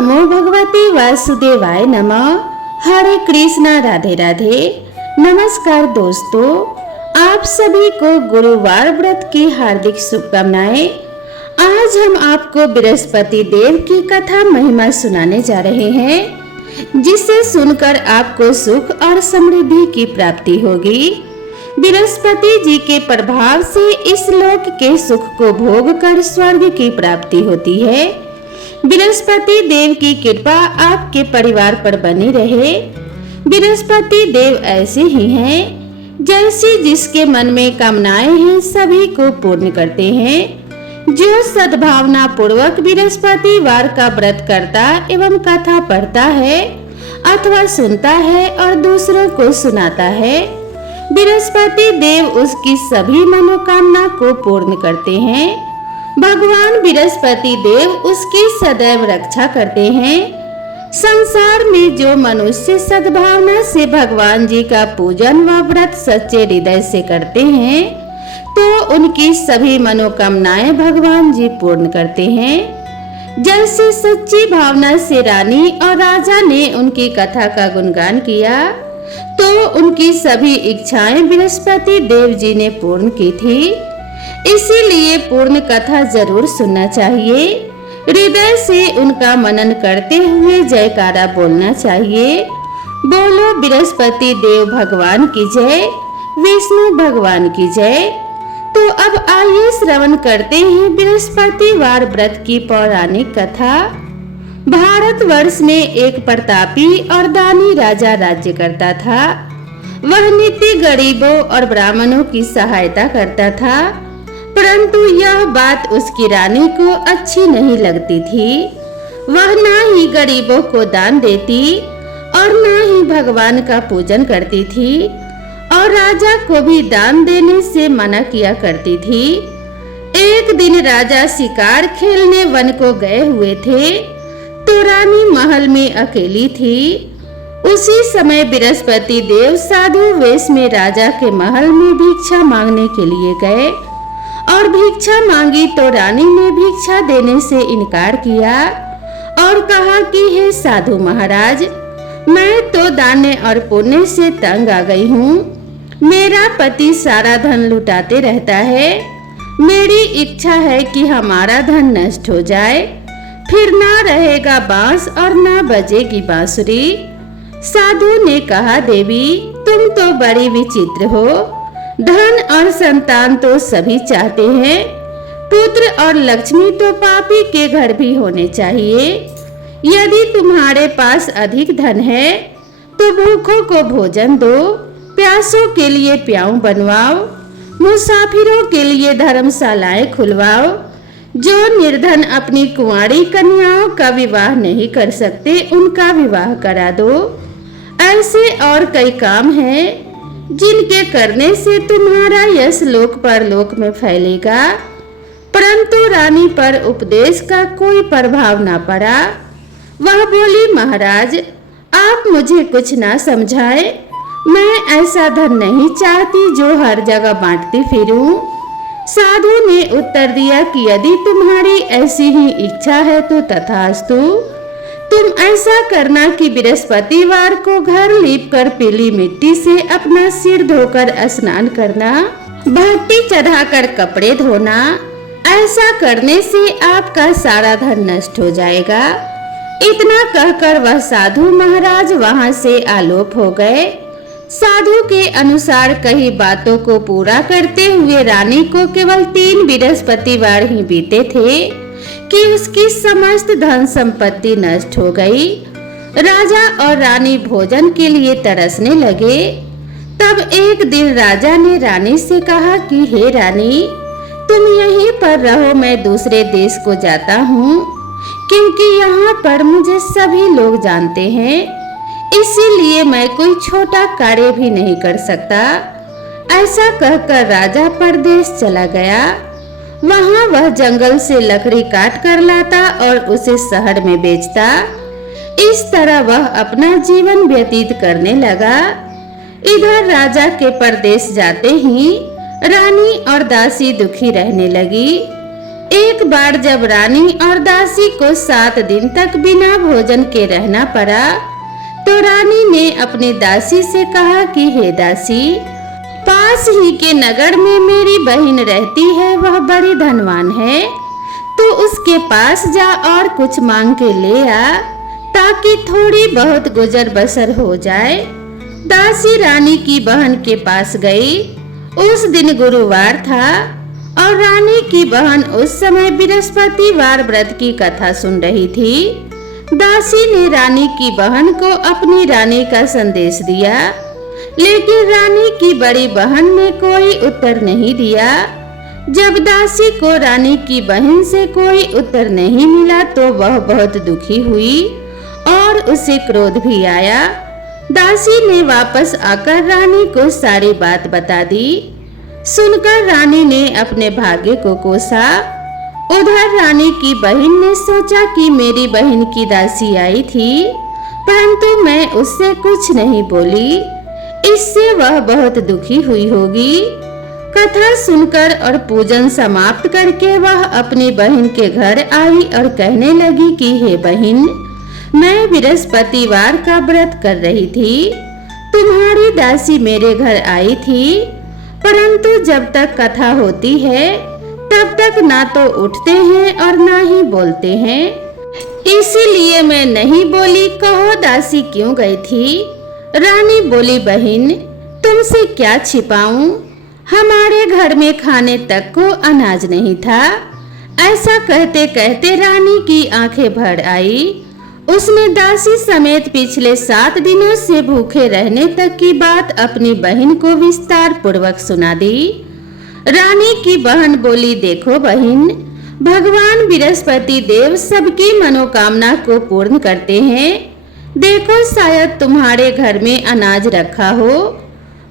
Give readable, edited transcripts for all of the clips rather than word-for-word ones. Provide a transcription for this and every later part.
नमो भगवते वासुदेवाय नमः। हरे कृष्णा, राधे राधे। नमस्कार दोस्तों, आप सभी को गुरुवार व्रत की हार्दिक शुभकामनाएं। आज हम आपको बृहस्पति देव की कथा महिमा सुनाने जा रहे हैं, जिसे सुनकर आपको सुख और समृद्धि की प्राप्ति होगी। बृहस्पति जी के प्रभाव से इस लोक के सुख को भोग कर स्वर्ग की प्राप्ति होती है। बृहस्पति देव की कृपा आपके परिवार पर बनी रहे। बृहस्पति देव ऐसे ही हैं, जैसे जिसके मन में कामनाएं हैं सभी को पूर्ण करते हैं। जो सद्भावना पूर्वक बृहस्पतिवार का व्रत करता एवं कथा पढ़ता है अथवा सुनता है और दूसरों को सुनाता है, बृहस्पति देव उसकी सभी मनोकामना को पूर्ण करते हैं। भगवान बृहस्पति देव उसकी सदैव रक्षा करते हैं। संसार में जो मनुष्य सद्भावना से भगवान जी का पूजन व व्रत सच्चे हृदय से करते हैं, तो उनकी सभी मनोकामनाएं भगवान जी पूर्ण करते हैं। जैसे सच्ची भावना से रानी और राजा ने उनकी कथा का गुणगान किया, तो उनकी सभी इच्छाएं बृहस्पति देव जी ने पूर्ण की थी। इसीलिए पूर्ण कथा जरूर सुनना चाहिए। हृदय से उनका मनन करते हुए जयकारा बोलना चाहिए। बोलो बृहस्पति देव भगवान की जय, विष्णु भगवान की जय। तो अब आइए श्रवण करते हैं बृहस्पतिवार व्रत की पौराणिक कथा। भारतवर्ष में एक प्रतापी और दानी राजा राज्य करता था। वह नित्य गरीबों और ब्राह्मणों की सहायता करता था, परंतु यह बात उसकी रानी को अच्छी नहीं लगती थी। वह ना ही गरीबों को दान देती और ना ही भगवान का पूजन करती थी, और राजा को भी दान देने से मना किया करती थी। एक दिन राजा शिकार खेलने वन को गए हुए थे, तो रानी महल में अकेली थी। उसी समय बृहस्पति देव साधु वेश में राजा के महल में भिक्षा मांगने के लिए गए और भिक्षा मांगी, तो रानी ने भिक्षा देने से इनकार किया और कहा कि हे साधु महाराज, मैं तो दान और पुण्य से तंग आ गई हूँ। मेरा पति सारा धन लुटाते रहता है। मेरी इच्छा है कि हमारा धन नष्ट हो जाए, फिर ना रहेगा बांस और ना बजेगी बांसुरी। साधु ने कहा, देवी तुम तो बड़ी विचित्र हो। धन और संतान तो सभी चाहते हैं, पुत्र और लक्ष्मी तो पापी के घर भी होने चाहिए। यदि तुम्हारे पास अधिक धन है तो भूखों को भोजन दो, प्यासों के लिए प्याऊ बनवाओ, मुसाफिरों के लिए धर्मशालाएं खुलवाओ। जो निर्धन अपनी कुंवारी कन्याओं का विवाह नहीं कर सकते, उनका विवाह करा दो। ऐसे और कई काम हैं जिनके करने से तुम्हारा यश लोक परलोक में फैलेगा। परंतु रानी पर उपदेश का कोई प्रभाव ना पड़ा। वह बोली, महाराज आप मुझे कुछ ना समझाए। मैं ऐसा धन नहीं चाहती जो हर जगह बांटती फिरूं। साधु ने उत्तर दिया कि यदि तुम्हारी ऐसी ही इच्छा है तो तथास्तु। तुम ऐसा करना कि बृहस्पतिवार को घर लीपकर पीली मिट्टी से अपना सिर धोकर स्नान करना, भट्टी चढ़ाकर कपड़े धोना। ऐसा करने से आपका सारा धन नष्ट हो जाएगा। इतना कहकर वह साधु महाराज वहां से आलोप हो गए। साधु के अनुसार कई बातों को पूरा करते हुए रानी को केवल 3 बृहस्पतिवार ही बीते थे कि उसकी समस्त धन संपत्ति नष्ट हो गई। राजा और रानी भोजन के लिए तरसने लगे। तब एक दिन राजा ने रानी से कहा कि हे रानी, तुम यहीं पर रहो, मैं दूसरे देश को जाता हूँ, क्योंकि यहाँ पर मुझे सभी लोग जानते हैं। इसीलिए मैं कोई छोटा कार्य भी नहीं कर सकता। ऐसा कहकर राजा परदेश चला गया। वहां वह जंगल से लकड़ी काट कर लाता और उसे शहर में बेचता। इस तरह वह अपना जीवन व्यतीत करने लगा। इधर राजा के परदेश जाते ही रानी और दासी दुखी रहने लगी। एक बार जब रानी और दासी को 7 दिन तक बिना भोजन के रहना पड़ा, तो रानी ने अपनी दासी से कहा कि हे दासी, पास ही के नगर में मेरी बहन रहती है, वह बड़ी धनवान है, तो उसके पास जा और कुछ मांग के ले आ, ताकि थोड़ी बहुत गुजर बसर हो जाए। दासी रानी की बहन के पास गई। उस दिन गुरुवार था और रानी की बहन उस समय बृहस्पतिवार व्रत की कथा सुन रही थी। दासी ने रानी की बहन को अपनी रानी का संदेश दिया, लेकिन रानी की बड़ी बहन ने कोई उत्तर नहीं दिया। जब दासी को रानी की बहन से कोई उत्तर नहीं मिला तो वह बहुत दुखी हुई और उसे क्रोध भी आया। दासी ने वापस आकर रानी को सारी बात बता दी। सुनकर रानी ने अपने भाग्य को कोसा। उधर रानी की बहन ने सोचा कि मेरी बहन की दासी आई थी, परंतु मैं उससे कुछ नहीं बोली, इससे वह बहुत दुखी हुई होगी। कथा सुनकर और पूजन समाप्त करके वह अपनी बहन के घर आई और कहने लगी कि हे बहन, मैं बृहस्पतिवार का व्रत कर रही थी। तुम्हारी दासी मेरे घर आई थी, परंतु जब तक कथा होती है तब तक ना तो उठते हैं और ना ही बोलते हैं, इसीलिए मैं नहीं बोली। कहो दासी क्यों गई थी? रानी बोली, बहन तुमसे क्या छिपाऊं, हमारे घर में खाने तक को अनाज नहीं था। ऐसा कहते कहते रानी की आंखें भर आई। उसने दासी समेत पिछले 7 दिनों से भूखे रहने तक की बात अपनी बहन को विस्तार पूर्वक सुना दी। रानी की बहन बोली, देखो बहन, भगवान बृहस्पति देव सबकी मनोकामना को पूर्ण करते हैं। देखो शायद तुम्हारे घर में अनाज रखा हो।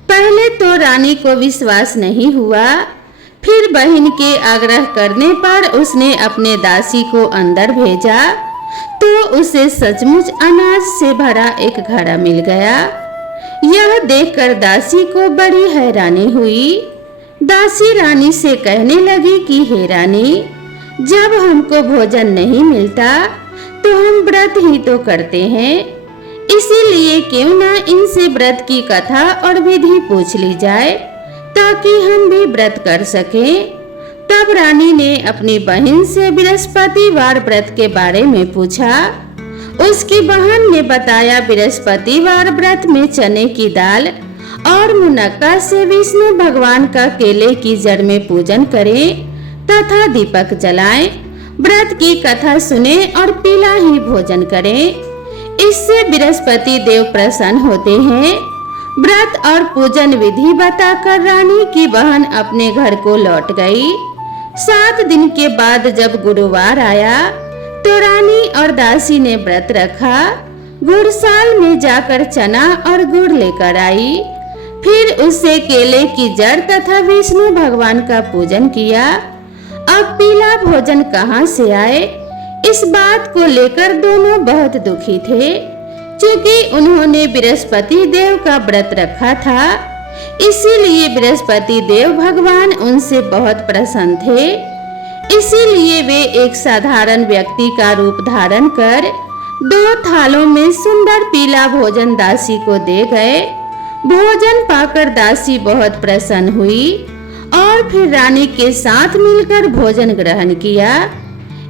पहले तो रानी को विश्वास नहीं हुआ, फिर बहन के आग्रह करने पर उसने अपने दासी को अंदर भेजा तो उसे सचमुच अनाज से भरा एक घड़ा मिल गया। यह देखकर दासी को बड़ी हैरानी हुई। दासी रानी से कहने लगी कि हे रानी, जब हमको भोजन नहीं मिलता तो हम व्रत ही तो करते हैं, इसीलिए क्यों ना इनसे व्रत की कथा और विधि पूछ ली जाए ताकि हम भी व्रत कर सकें। तब रानी ने अपनी बहन से बृहस्पतिवार व्रत के बारे में पूछा। उसकी बहन ने बताया, बृहस्पतिवार व्रत में चने की दाल और मुनक्का से विष्णु भगवान का केले की जड़ में पूजन करें तथा दीपक जलाएं, व्रत की कथा सुने और पीला ही भोजन करें, इससे बृहस्पति देव प्रसन्न होते हैं। व्रत और पूजन विधि बताकर रानी की बहन अपने घर को लौट गई। 7 दिन के बाद जब गुरुवार आया तो रानी और दासी ने व्रत रखा। गुड़साल में जाकर चना और गुड़ लेकर आई, फिर उससे केले की जड़ तथा विष्णु भगवान का पूजन किया। अब पीला भोजन कहाँ से आए, इस बात को लेकर दोनों बहुत दुखी थे। क्योंकि उन्होंने बृहस्पति देव का व्रत रखा था, इसीलिए बृहस्पति देव भगवान उनसे बहुत प्रसन्न थे। इसीलिए वे एक साधारण व्यक्ति का रूप धारण कर 2 थालों में सुंदर पीला भोजन दासी को दे गए। भोजन पाकर दासी बहुत प्रसन्न हुई और फिर रानी के साथ मिलकर भोजन ग्रहण किया।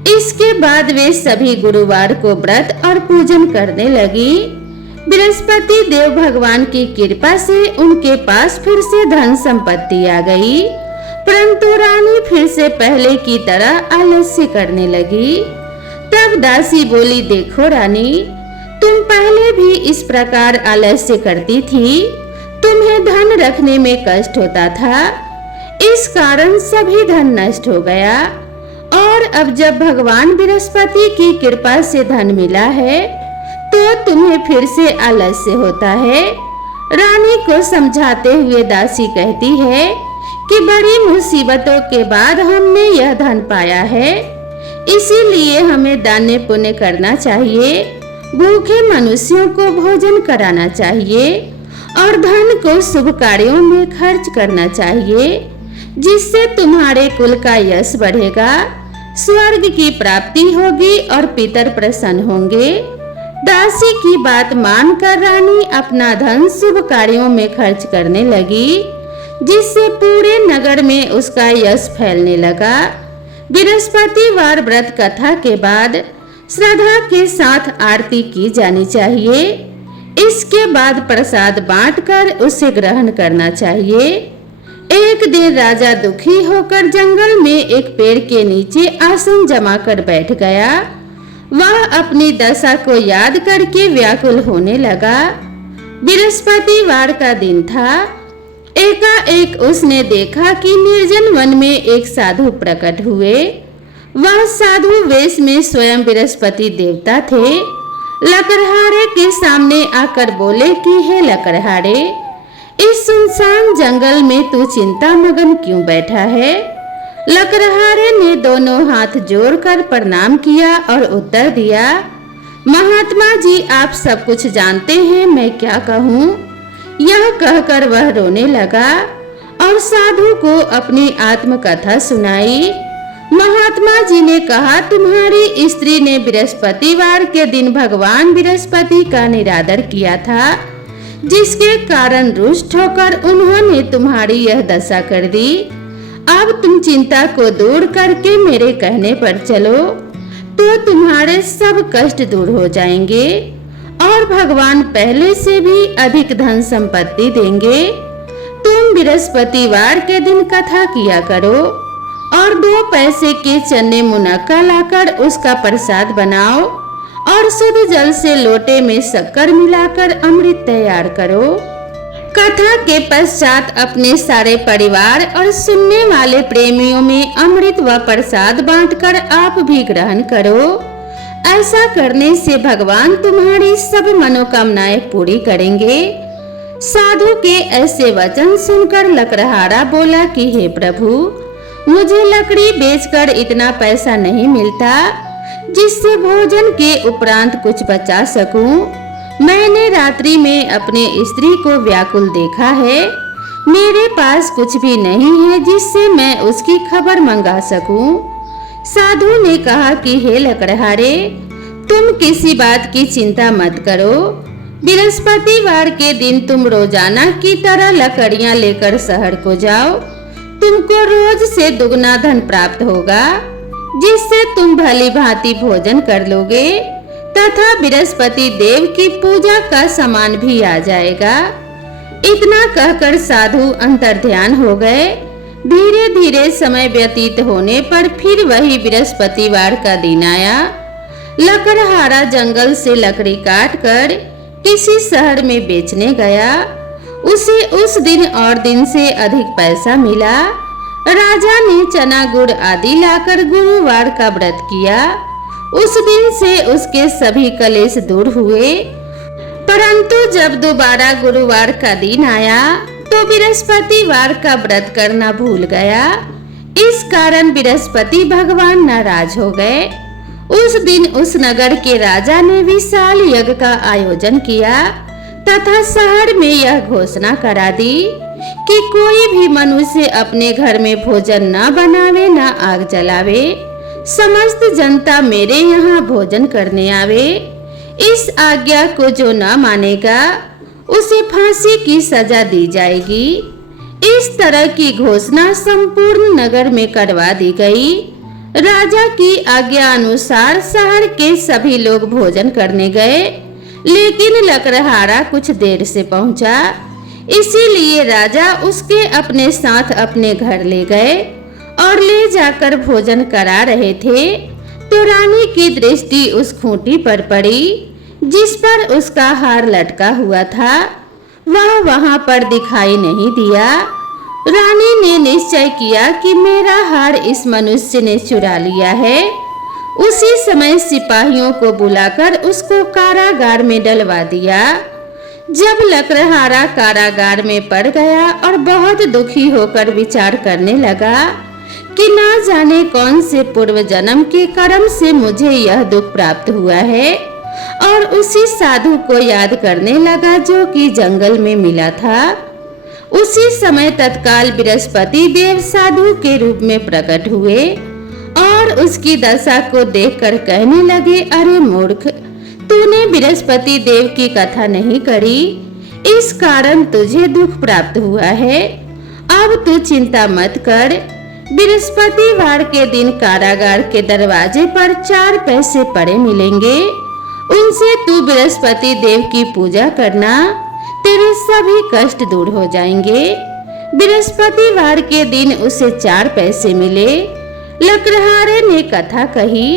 इसके बाद वे सभी गुरुवार को व्रत और पूजन करने लगी। बृहस्पति देव भगवान की कृपा से उनके पास फिर से धन संपत्ति आ गई, परंतु रानी फिर से पहले की तरह आलस्य करने लगी। तब दासी बोली, देखो रानी, तुम पहले भी इस प्रकार आलस्य करती थी, तुम्हें धन रखने में कष्ट होता था, इस कारण सभी धन नष्ट हो गया, और अब जब भगवान बृहस्पति की कृपा से धन मिला है तो तुम्हें फिर से आलस्य होता है। रानी को समझाते हुए दासी कहती है कि बड़ी मुसीबतों के बाद हमने यह धन पाया है, इसीलिए हमें दान पुण्य करना चाहिए, भूखे मनुष्यों को भोजन कराना चाहिए और धन को शुभ कार्यों में खर्च करना चाहिए, जिससे तुम्हारे कुल का यश बढ़ेगा। स्वर्ग की प्राप्ति होगी और पितर प्रसन्न होंगे। दासी की बात मानकर रानी अपना धन शुभ कार्यों में खर्च करने लगी, जिससे पूरे नगर में उसका यश फैलने लगा। बृहस्पतिवार व्रत कथा के बाद श्रद्धा के साथ आरती की जानी चाहिए। इसके बाद प्रसाद बांटकर उसे ग्रहण करना चाहिए। एक दिन राजा दुखी होकर जंगल में एक पेड़ के नीचे आसन जमा कर बैठ गया। वह अपनी दशा को याद करके व्याकुल होने लगा। बृहस्पतिवार का दिन था। एकाएक उसने देखा कि निर्जन वन में एक साधु प्रकट हुए। वह साधु वेश में स्वयं बृहस्पति देवता थे। लकड़हारे के सामने आकर बोले कि हे लकड़हारे, इस सुनसान जंगल में तू चिंता मगन क्यों बैठा है? लकड़हारे ने दोनों हाथ जोड़कर प्रणाम किया और उत्तर दिया, महात्मा जी आप सब कुछ जानते हैं, मैं क्या कहूँ? यह कहकर वह रोने लगा और साधु को अपनी आत्मकथा सुनाई। महात्मा जी ने कहा, तुम्हारी स्त्री ने बृहस्पतिवार के दिन भगवान बृहस्पति का निरादर किया था, जिसके कारण रुष्ट होकर उन्होंने तुम्हारी यह दशा कर दी। अब तुम चिंता को दूर करके मेरे कहने पर चलो तो तुम्हारे सब कष्ट दूर हो जाएंगे और भगवान पहले से भी अधिक धन संपत्ति देंगे। तुम बृहस्पतिवार के दिन कथा किया करो और 2 पैसे के चने मुनक्का लाकर उसका प्रसाद बनाओ और शुद्ध जल से लोटे में शक्कर मिलाकर अमृत तैयार करो। कथा के पश्चात अपने सारे परिवार और सुनने वाले प्रेमियों में अमृत व प्रसाद बांटकर आप भी ग्रहण करो। ऐसा करने से भगवान तुम्हारी सब मनोकामनाएं पूरी करेंगे। साधु के ऐसे वचन सुनकर लकड़हारा बोला कि हे प्रभु, मुझे लकड़ी बेचकर इतना पैसा नहीं मिलता जिससे भोजन के उपरांत कुछ बचा सकूं। मैंने रात्रि में अपने स्त्री को व्याकुल देखा है। मेरे पास कुछ भी नहीं है जिससे मैं उसकी खबर मंगा सकूं। साधु ने कहा कि हे लकड़हारे, तुम किसी बात की चिंता मत करो। बृहस्पतिवार के दिन तुम रोजाना की तरह लकड़ियां लेकर शहर को जाओ। तुमको रोज से दुगना धन प्राप्त होगा, जिससे तुम भली भांति भोजन कर लोगे तथा बृहस्पति देव की पूजा का सामान भी आ जाएगा। इतना कहकर साधु अंतर्ध्यान हो गए। धीरे धीरे समय व्यतीत होने पर फिर वही बृहस्पतिवार का दिन आया। लकड़हारा जंगल से लकड़ी काटकर किसी शहर में बेचने गया। उसे उस दिन और दिन से अधिक पैसा मिला। राजा ने चना गुड़ आदि लाकर गुरुवार का व्रत किया। उस दिन से उसके सभी कलेश दूर हुए। परंतु जब दोबारा गुरुवार का दिन आया तो बृहस्पतिवार का व्रत करना भूल गया। इस कारण बृहस्पति भगवान नाराज हो गए। उस दिन उस नगर के राजा ने विशाल यज्ञ का आयोजन किया तथा शहर में यह घोषणा करा दी कि कोई भी मनुष्य अपने घर में भोजन न बनावे न आग जलावे। समस्त जनता मेरे यहाँ भोजन करने आवे। इस आज्ञा को जो न मानेगा उसे फांसी की सजा दी जाएगी। इस तरह की घोषणा संपूर्ण नगर में करवा दी गई। राजा की आज्ञा अनुसार शहर के सभी लोग भोजन करने गए, लेकिन लकड़हारा कुछ देर से पहुंचा। इसीलिए राजा उसके अपने साथ अपने घर ले गए और ले जाकर भोजन करा रहे थे तो रानी की दृष्टि उस खूंटी पर पड़ी जिस पर उसका हार लटका हुआ था। वह वहां पर दिखाई नहीं दिया। रानी ने निश्चय किया कि मेरा हार इस मनुष्य ने चुरा लिया है। उसी समय सिपाहियों को बुलाकर उसको कारागार में डलवा दिया। जब लकड़हारा कारागार में पड़ गया और बहुत दुखी होकर विचार करने लगा कि ना जाने कौन से पूर्व जन्म के कर्म से मुझे यह दुख प्राप्त हुआ है, और उसी साधु को याद करने लगा जो कि जंगल में मिला था। उसी समय तत्काल बृहस्पति देव साधु के रूप में प्रकट हुए और और उसकी दशा को देखकर कहने लगे, अरे मूर्ख, तूने बृहस्पति देव की कथा नहीं करी, इस कारण तुझे दुख प्राप्त हुआ है। अब तू चिंता मत कर, बृहस्पतिवार के दिन कारागार के दरवाजे पर 4 पैसे पड़े मिलेंगे, उनसे तू बृहस्पति देव की पूजा करना, तेरे सभी कष्ट दूर हो जाएंगे। बृहस्पतिवार के दिन उसे 4 पैसे मिले। लकड़हारे ने कथा कही।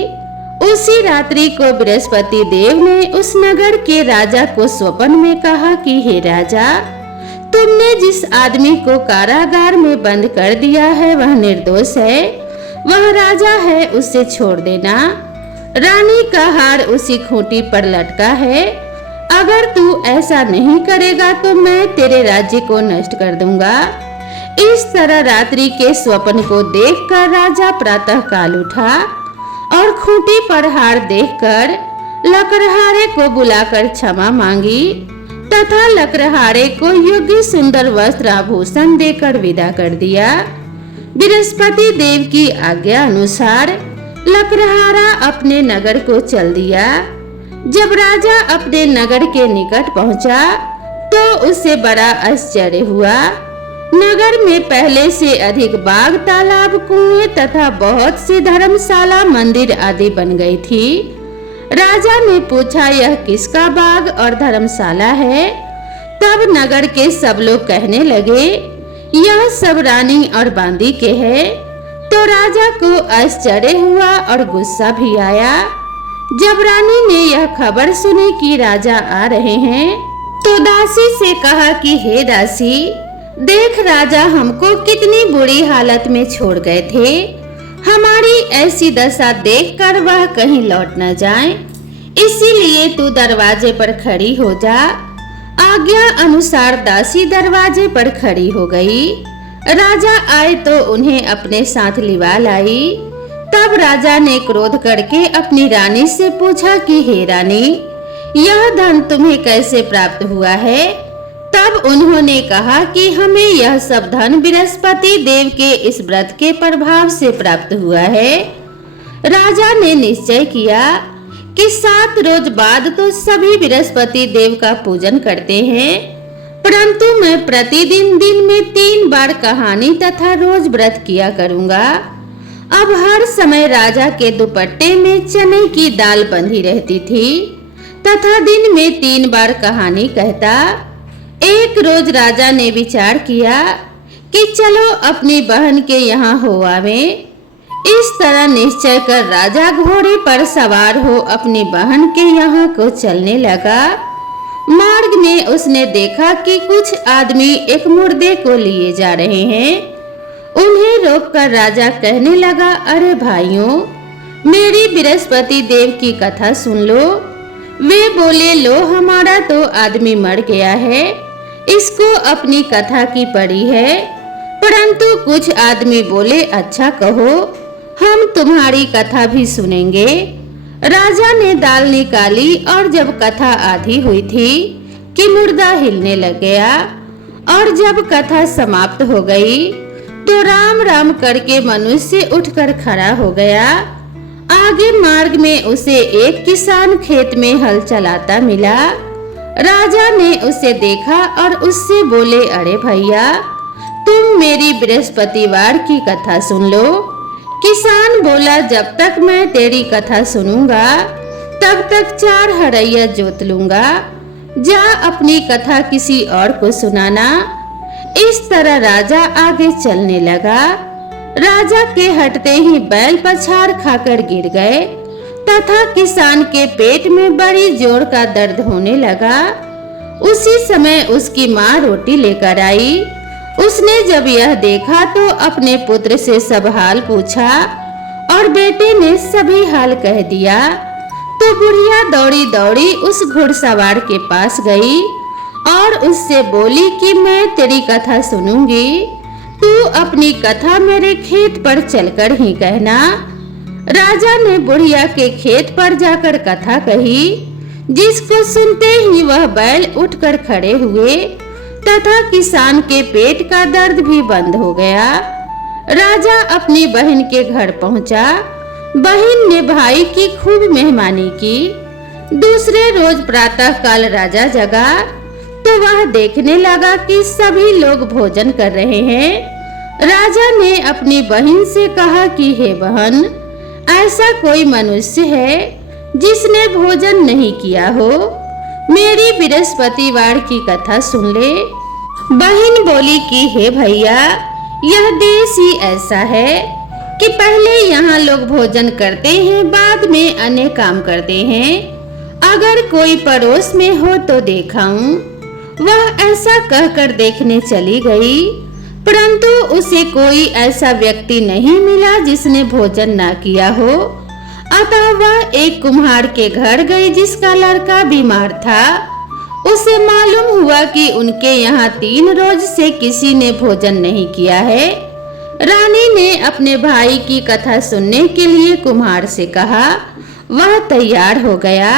उसी रात्रि को बृहस्पति देव ने उस नगर के राजा को स्वप्न में कहा कि हे राजा, तुमने जिस आदमी को कारागार में बंद कर दिया है वह निर्दोष है, वह राजा है, उसे छोड़ देना। रानी का हार उसी खूंटी पर लटका है, अगर तू ऐसा नहीं करेगा तो मैं तेरे राज्य को नष्ट कर दूंगा। इस तरह रात्रि के स्वप्न को देखकर राजा प्रातः काल उठा और खूंटी पर हार देखकर लकड़हारे को बुलाकर क्षमा मांगी तथा लकड़हारे को योग्य सुंदर वस्त्र आभूषण देकर विदा कर दिया। बृहस्पति देव की आज्ञा अनुसार लकड़हारा अपने नगर को चल दिया। जब राजा अपने नगर के निकट पहुंचा तो उसे बड़ा आश्चर्य हुआ। नगर में पहले से अधिक बाग, तालाब, कुएं तथा बहुत सी धर्मशाला, मंदिर आदि बन गई थी। राजा ने पूछा, यह किसका बाग और धर्मशाला है? तब नगर के सब लोग कहने लगे, यह सब रानी और बांदी के है। तो राजा को आश्चर्य हुआ और गुस्सा भी आया। जब रानी ने यह खबर सुनी कि राजा आ रहे हैं तो दासी से कहा कि हे दासी, देख राजा हमको कितनी बुरी हालत में छोड़ गए थे, हमारी ऐसी दशा देखकर वह कहीं लौट न जाए, इसीलिए तू दरवाजे पर खड़ी हो जा। आज्ञा अनुसार दासी दरवाजे पर खड़ी हो गई। राजा आए तो उन्हें अपने साथ लिवा लाई। तब राजा ने क्रोध करके अपनी रानी से पूछा कि हे रानी, यह धन तुम्हें कैसे प्राप्त हुआ है? तब उन्होंने कहा कि हमें यह सब धन बृहस्पति देव के इस व्रत के प्रभाव से प्राप्त हुआ है। राजा ने निश्चय किया कि 7 रोज बाद तो सभी बृहस्पति देव का पूजन करते हैं, परंतु मैं प्रतिदिन दिन में 3 बार कहानी तथा रोज व्रत किया करूंगा। अब हर समय राजा के दुपट्टे में चने की दाल बंधी रहती थी तथा दिन में 3 बार कहानी कहता। एक रोज राजा ने विचार किया कि चलो अपनी बहन के यहाँ हो आवें। इस तरह निश्चय कर राजा घोड़े पर सवार हो अपनी बहन के यहाँ को चलने लगा। मार्ग में उसने देखा कि कुछ आदमी एक मुर्दे को लिए जा रहे हैं। उन्हें रोककर राजा कहने लगा, अरे भाइयों, मेरी बृहस्पति देव की कथा सुन लो। वे बोले, लो हमारा तो आदमी मर गया है, इसको अपनी कथा की पड़ी है। परंतु कुछ आदमी बोले, अच्छा कहो, हम तुम्हारी कथा भी सुनेंगे। राजा ने दाल निकाली और जब कथा आधी हुई थी कि मुर्दा हिलने लग गया और जब कथा समाप्त हो गई तो राम राम करके मनुष्य उठकर खड़ा हो गया। आगे मार्ग में उसे एक किसान खेत में हल चलाता मिला। राजा ने उसे देखा और उससे बोले, अरे भैया, तुम मेरी बृहस्पतिवार की कथा सुन लो। किसान बोला, जब तक मैं तेरी कथा सुनूंगा तब तक 4 हरैया जोत लूंगा। जा अपनी कथा किसी और को सुनाना। इस तरह राजा आगे चलने लगा। राजा के हटते ही बैल पछाड़ खाकर गिर गए तथा किसान के पेट में बड़ी जोर का दर्द होने लगा। उसी समय उसकी माँ रोटी लेकर आई। उसने जब यह देखा तो अपने पुत्र से सब हाल पूछा और बेटे ने सभी हाल कह दिया। तो बुढ़िया दौड़ी दौड़ी उस घुड़सवार के पास गई और उससे बोली कि मैं तेरी कथा सुनूंगी, तू अपनी कथा मेरे खेत पर चलकर ही कहना। राजा ने बुढ़िया के खेत पर जाकर कथा कही, जिसको सुनते ही वह बैल उठकर खड़े हुए तथा किसान के पेट का दर्द भी बंद हो गया। राजा अपनी बहन के घर पहुंचा बहन ने भाई की खूब मेहमानी की। दूसरे रोज प्रातः काल राजा जगा तो वह देखने लगा कि सभी लोग भोजन कर रहे हैं। राजा ने अपनी बहन से कहा कि हे बहन, ऐसा कोई मनुष्य है जिसने भोजन नहीं किया हो, मेरी बृहस्पतिवार की कथा सुन ले। बहन बोली कि हे भैया, यह देश ही ऐसा है कि पहले यहाँ लोग भोजन करते हैं, बाद में अन्य काम करते हैं। अगर कोई पड़ोस में हो तो दिखाऊं। वह ऐसा कहकर देखने चली गई, परंतु उसे कोई ऐसा व्यक्ति नहीं मिला जिसने भोजन ना किया हो। अतः वह एक कुम्हार के घर गई जिसका लड़का बीमार था। उसे मालूम हुआ कि उनके यहाँ 3 रोज से किसी ने भोजन नहीं किया है। रानी ने अपने भाई की कथा सुनने के लिए कुम्हार से कहा। वह तैयार हो गया।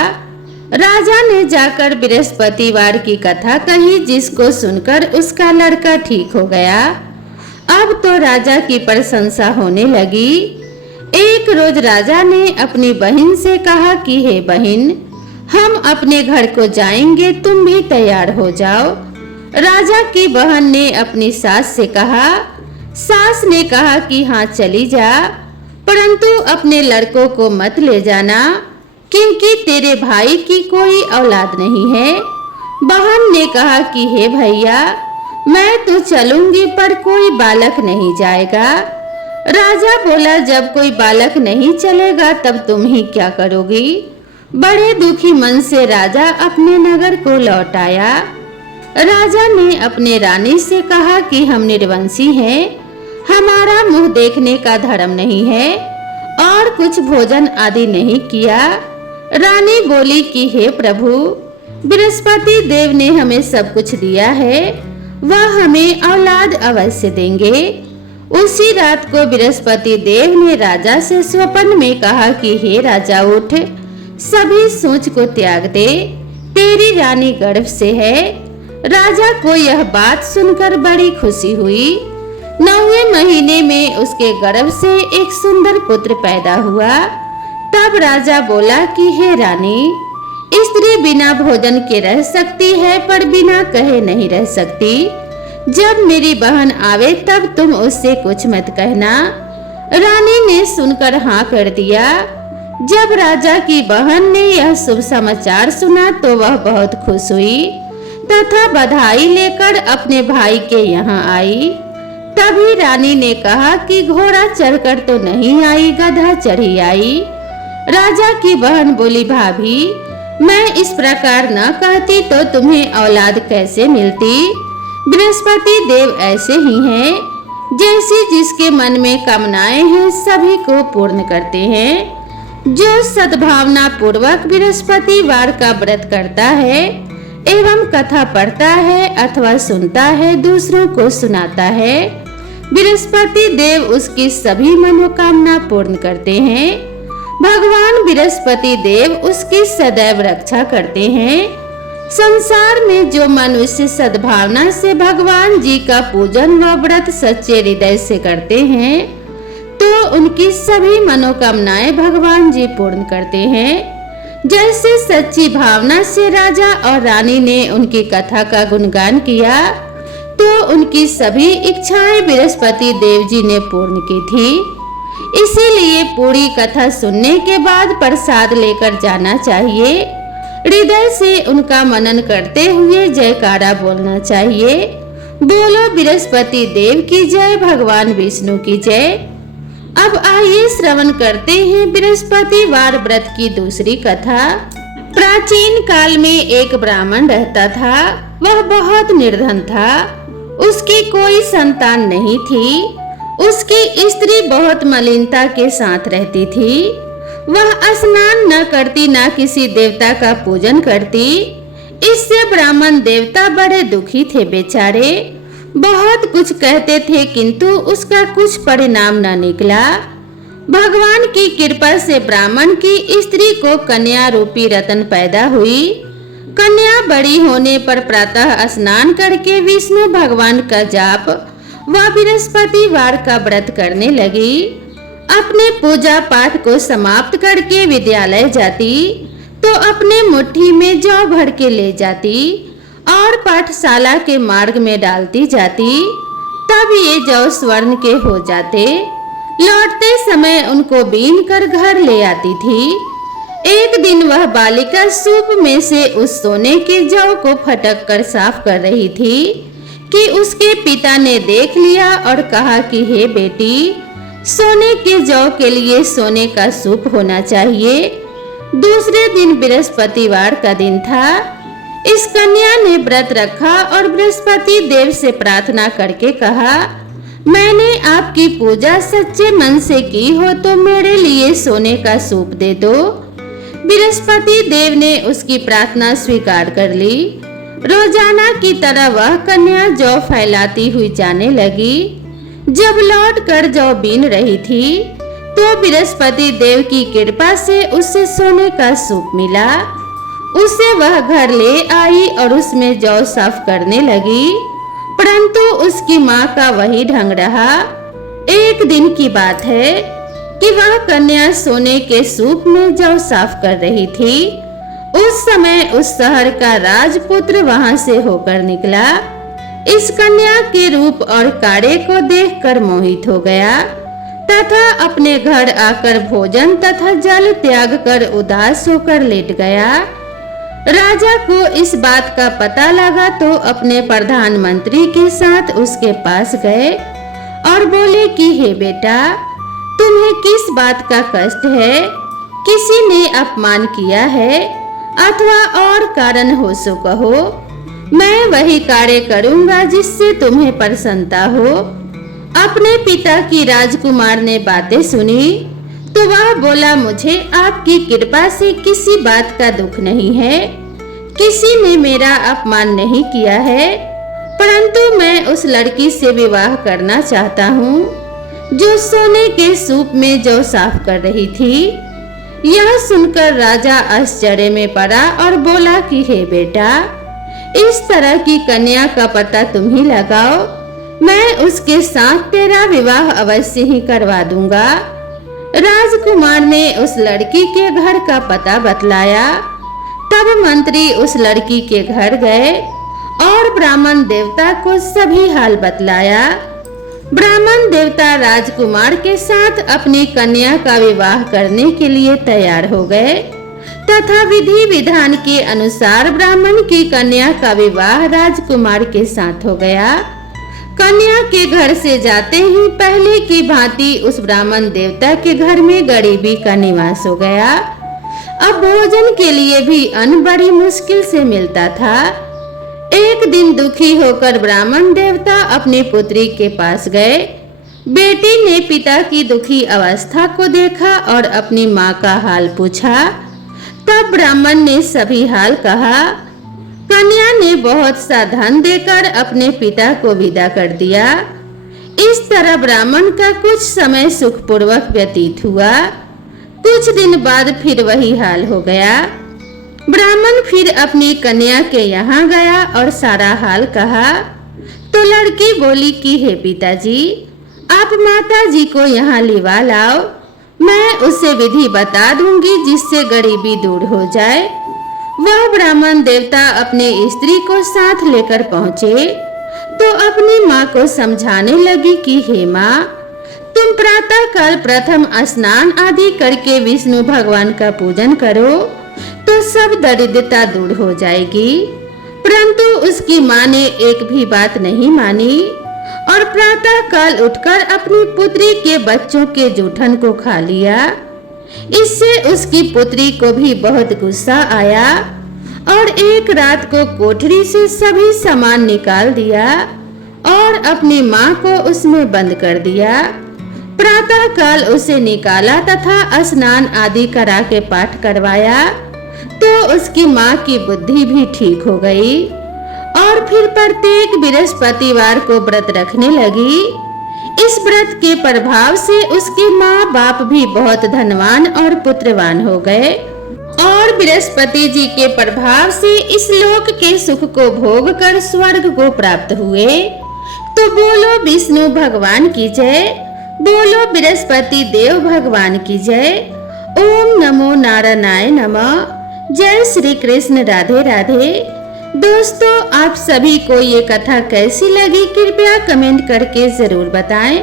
राजा ने जाकर बृहस्पतिवार की कथा कही, जिसको सुनकर उसका लड़का ठीक हो गया। अब तो राजा की प्रशंसा होने लगी। एक रोज राजा ने अपनी बहन से कहा कि हे बहन, हम अपने घर को जाएंगे, तुम भी तैयार हो जाओ। राजा की बहन ने अपनी सास से कहा। सास ने कहा कि हाँ चली जा, परंतु अपने लड़कों को मत ले जाना, क्योंकि तेरे भाई की कोई औलाद नहीं है। बहन ने कहा कि हे भैया, मैं तो चलूंगी पर कोई बालक नहीं जाएगा। राजा बोला, जब कोई बालक नहीं चलेगा तब तुम ही क्या करोगी। बड़े दुखी मन से राजा अपने नगर को लौट आया। राजा ने अपने रानी से कहा कि हम निर्वंशी हैं, हमारा मुंह देखने का धर्म नहीं है और कुछ भोजन आदि नहीं किया। रानी बोली कि हे प्रभु, बृहस्पति देव ने हमें सब कुछ दिया है, वह हमें औलाद अवश्य देंगे। उसी रात को बृहस्पति देव ने राजा से स्वप्न में कहा कि हे राजा, उठ, सभी सोच को त्याग दे, तेरी रानी गर्भ से है। राजा को यह बात सुनकर बड़ी खुशी हुई। 9वें महीने में उसके गर्भ से एक सुंदर पुत्र पैदा हुआ। तब राजा बोला कि हे रानी, स्त्री बिना भोजन के रह सकती है पर बिना कहे नहीं रह सकती। जब मेरी बहन आवे तब तुम उससे कुछ मत कहना। रानी ने सुनकर हाँ कर दिया। जब राजा की बहन ने यह शुभ समाचार सुना तो वह बहुत खुश हुई तथा बधाई लेकर अपने भाई के यहाँ आई। तभी रानी ने कहा कि घोड़ा चढ़कर तो नहीं आई, गधा चढ़ी आई। राजा की बहन बोली, भाभी, मैं इस प्रकार न कहती तो तुम्हें औलाद कैसे मिलती। बृहस्पति देव ऐसे ही हैं, जैसी जिसके मन में कामनाएं हैं सभी को पूर्ण करते हैं। जो सद्भावना पूर्वक बृहस्पतिवार का व्रत करता है एवं कथा पढ़ता है अथवा सुनता है, दूसरों को सुनाता है, बृहस्पति देव उसकी सभी मनोकामना पूर्ण करते हैं। भगवान बृहस्पति देव उसकी सदैव रक्षा करते हैं। संसार में जो मनुष्य सद्भावना से भगवान जी का पूजन व व्रत सच्चे हृदय से करते हैं तो उनकी सभी मनोकामनाएं भगवान जी पूर्ण करते हैं। जैसे सच्ची भावना से राजा और रानी ने उनकी कथा का गुणगान किया तो उनकी सभी इच्छाएं बृहस्पति देव जी ने पूर्ण की थी। इसीलिए पूरी कथा सुनने के बाद प्रसाद लेकर जाना चाहिए। हृदय से उनका मनन करते हुए जयकारा बोलना चाहिए। बोलो बृहस्पति देव की जय, भगवान विष्णु की जय। अब आइए श्रवण करते हैं बृहस्पतिवार व्रत की दूसरी कथा। प्राचीन काल में एक ब्राह्मण रहता था। वह बहुत निर्धन था। उसकी कोई संतान नहीं थी। उसकी स्त्री बहुत मलिनता के साथ रहती थी। वह स्नान न करती, न किसी देवता का पूजन करती। इससे ब्राह्मण देवता बड़े दुखी थे बेचारे। बहुत कुछ कहते थे किंतु उसका कुछ परिणाम न निकला। भगवान की कृपा से ब्राह्मण की स्त्री को कन्या रूपी रत्न पैदा हुई। कन्या बड़ी होने पर प्रातः स्नान करके विष्णु भगवान का जाप व बृहस्पतिवार का व्रत करने लगी। अपने पूजा पाठ को समाप्त करके विद्यालय जाती तो अपने मुट्ठी में जौ भर के ले जाती और पाठशाला के मार्ग में डालती जाती। तब ये जौ स्वर्ण के हो जाते। लौटते समय उनको बीन कर घर ले आती थी। एक दिन वह बालिका सूप में से उस सोने के जौ को फटक कर साफ कर रही थी कि उसके पिता ने देख लिया और कहा कि हे बेटी, सोने के जौ के लिए सोने का सूप होना चाहिए। दूसरे दिन बृहस्पतिवार का दिन था। इस कन्या ने व्रत रखा और बृहस्पति देव से प्रार्थना करके कहा, मैंने आपकी पूजा सच्चे मन से की हो तो मेरे लिए सोने का सूप दे दो। बृहस्पति देव ने उसकी प्रार्थना स्वीकार कर ली। रोजाना की तरह वह कन्या जौ फैलाती हुई जाने लगी। जब लौट कर जौ बीन रही थी तो बृहस्पति देव की कृपा से उसे सोने का सूप मिला। उसे वह घर ले आई और उसमें जौ साफ करने लगी, परंतु उसकी माँ का वही ढंग रहा। एक दिन की बात है कि वह कन्या सोने के सूप में जौ साफ कर रही थी। उस समय उस शहर का राजपुत्र वहां से होकर निकला। इस कन्या के रूप और काड़े को देखकर मोहित हो गया तथा अपने घर आकर भोजन तथा जल त्याग कर उदास होकर लेट गया। राजा को इस बात का पता लगा तो अपने प्रधानमंत्री के साथ उसके पास गए और बोले कि हे बेटा, तुम्हें किस बात का कष्ट है? किसी ने अपमान किया है अथवा और कारण हो सो कहो। मैं वही कार्य करूंगा जिससे तुम्हें प्रसन्नता हो। अपने पिता की राजकुमार ने बातें सुनी तो वह बोला, मुझे आपकी कृपा से किसी बात का दुख नहीं है। किसी ने मेरा अपमान नहीं किया है, परंतु मैं उस लड़की से विवाह करना चाहता हूँ जो सोने के सूप में जौ साफ कर रही थी। यह सुनकर राजा आश्चर्य में पड़ा और बोला कि हे बेटा, इस तरह की कन्या का पता तुम ही लगाओ, मैं उसके साथ तेरा विवाह अवश्य ही करवा दूंगा। राजकुमार ने उस लड़की के घर का पता बतलाया। तब मंत्री उस लड़की के घर गए और ब्राह्मण देवता को सभी हाल बतलाया। ब्राह्मण देवता राजकुमार के साथ अपनी कन्या का विवाह करने के लिए तैयार हो गए तथा विधि विधान के अनुसार ब्राह्मण की कन्या का विवाह राजकुमार के साथ हो गया। कन्या के घर से जाते ही पहले की भांति उस ब्राह्मण देवता के घर में गरीबी का निवास हो गया। अब भोजन के लिए भी अन्न बड़ी मुश्किल से मिलता था। एक दिन दुखी होकर ब्राह्मण देवता अपनी पुत्री के पास गए। बेटी ने पिता की दुखी अवस्था को देखा और अपनी माँ का हाल पूछा। तब ब्राह्मण ने सभी हाल कहा। कन्या ने बहुत सा धन देकर अपने पिता को विदा कर दिया। इस तरह ब्राह्मण का कुछ समय सुखपूर्वक व्यतीत हुआ। कुछ दिन बाद फिर वही हाल हो गया। ब्राह्मण फिर अपनी कन्या के यहाँ गया और सारा हाल कहा तो लड़की बोली कि हे पिताजी, आप माता जी को यहाँ लिवा लाओ, मैं उसे विधि बता दूंगी जिससे गरीबी दूर हो जाए। वह ब्राह्मण देवता अपनी स्त्री को साथ लेकर पहुँचे तो अपनी माँ को समझाने लगी कि हे माँ, तुम प्रातः काल प्रथम स्नान आदि करके विष्णु भगवान का पूजन करो तो सब दरिद्रता दूर हो जाएगी। परंतु उसकी माँ ने एक भी बात नहीं मानी और प्रातः काल उठकर अपनी पुत्री के बच्चों के जूठन को खा लिया। इससे उसकी पुत्री को भी बहुत गुस्सा आया और एक रात को कोठरी से सभी सामान निकाल दिया और अपनी माँ को उसमें बंद कर दिया। प्रातः काल उसे निकाला तथा स्नान आदि करा के पाठ करवाया तो उसकी माँ की बुद्धि भी ठीक हो गई और फिर प्रत्येक बृहस्पतिवार को व्रत रखने लगी। इस व्रत के प्रभाव से उसके माँ बाप भी बहुत धनवान और पुत्रवान हो गए और बृहस्पति जी के प्रभाव से इस लोक के सुख को भोग कर स्वर्ग को प्राप्त हुए। तो बोलो विष्णु भगवान की जय, बोलो बृहस्पति देव भगवान की जय। ओम नमो नारायणाय नमः। जय श्री कृष्ण। राधे राधे। दोस्तों, आप सभी को ये कथा कैसी लगी कृपया कमेंट करके जरूर बताएं।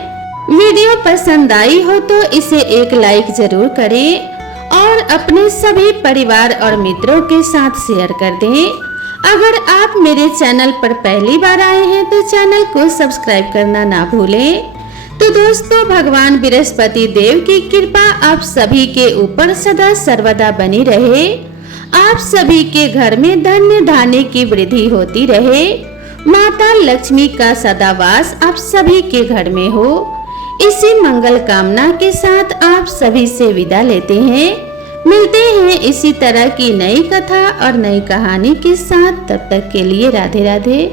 वीडियो पसंद आई हो तो इसे एक लाइक जरूर करें और अपने सभी परिवार और मित्रों के साथ शेयर कर दें। अगर आप मेरे चैनल पर पहली बार आए हैं तो चैनल को सब्सक्राइब करना ना भूलें। तो दोस्तों, भगवान बृहस्पति देव की कृपा आप सभी के ऊपर सदा सर्वदा बनी रहे। आप सभी के घर में धन्य धान्य की वृद्धि होती रहे। माता लक्ष्मी का सदा वास आप सभी के घर में हो। इसी मंगल कामना के साथ आप सभी से विदा लेते हैं। मिलते हैं इसी तरह की नई कथा और नई कहानी के साथ। तब तक के लिए राधे राधे।